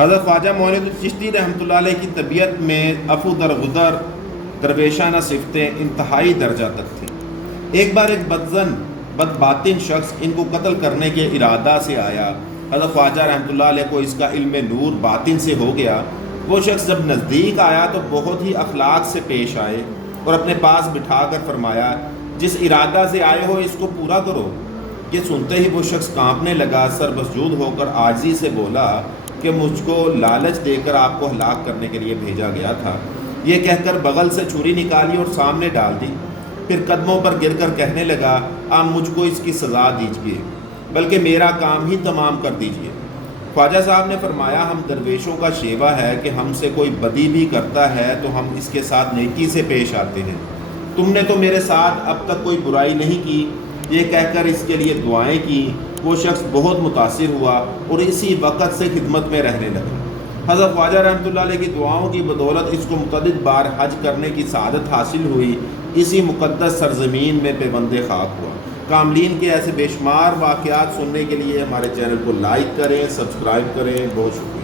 حضرت خواجہ معین الچشتی رحمۃ اللہ علیہ کی طبیعت میں عفو درگزر درویشانہ صفتیں انتہائی درجہ تک تھیں۔ ایک بار ایک بدظن بد باطن شخص ان کو قتل کرنے کے ارادہ سے آیا۔ حضرت خواجہ رحمۃ اللہ علیہ کو اس کا علم نور باطن سے ہو گیا۔ وہ شخص جب نزدیک آیا تو بہت ہی اخلاق سے پیش آئے اور اپنے پاس بٹھا کر فرمایا، جس ارادہ سے آئے ہو اس کو پورا کرو۔ یہ سنتے ہی وہ شخص کانپنے لگا، سر مسجود ہو کر عاجزی سے بولا کہ مجھ کو لالچ دے کر آپ کو ہلاک کرنے کے لیے بھیجا گیا تھا۔ یہ کہہ کر بغل سے چھری نکالی اور سامنے ڈال دی، پھر قدموں پر گر کر کہنے لگا، آپ مجھ کو اس کی سزا دیجیے، بلکہ میرا کام ہی تمام کر دیجیے۔ خواجہ صاحب نے فرمایا، ہم درویشوں کا شیوا ہے کہ ہم سے کوئی بدی بھی کرتا ہے تو ہم اس کے ساتھ نیکی سے پیش آتے ہیں۔ تم نے تو میرے ساتھ اب تک کوئی برائی نہیں کی۔ یہ کہہ کر اس کے لیے دعائیں کی۔ وہ شخص بہت متاثر ہوا اور اسی وقت سے خدمت میں رہنے لگا۔ حضرت خواجہ رحمۃ اللہ علیہ کی دعاؤں کی بدولت اس کو متعدد بار حج کرنے کی سعادت حاصل ہوئی۔ اسی مقدس سرزمین میں پیوند خاک ہوا۔ کاملین کے ایسے بے شمار واقعات سننے کے لیے ہمارے چینل کو لائک کریں، سبسکرائب کریں۔ بہت شکریہ۔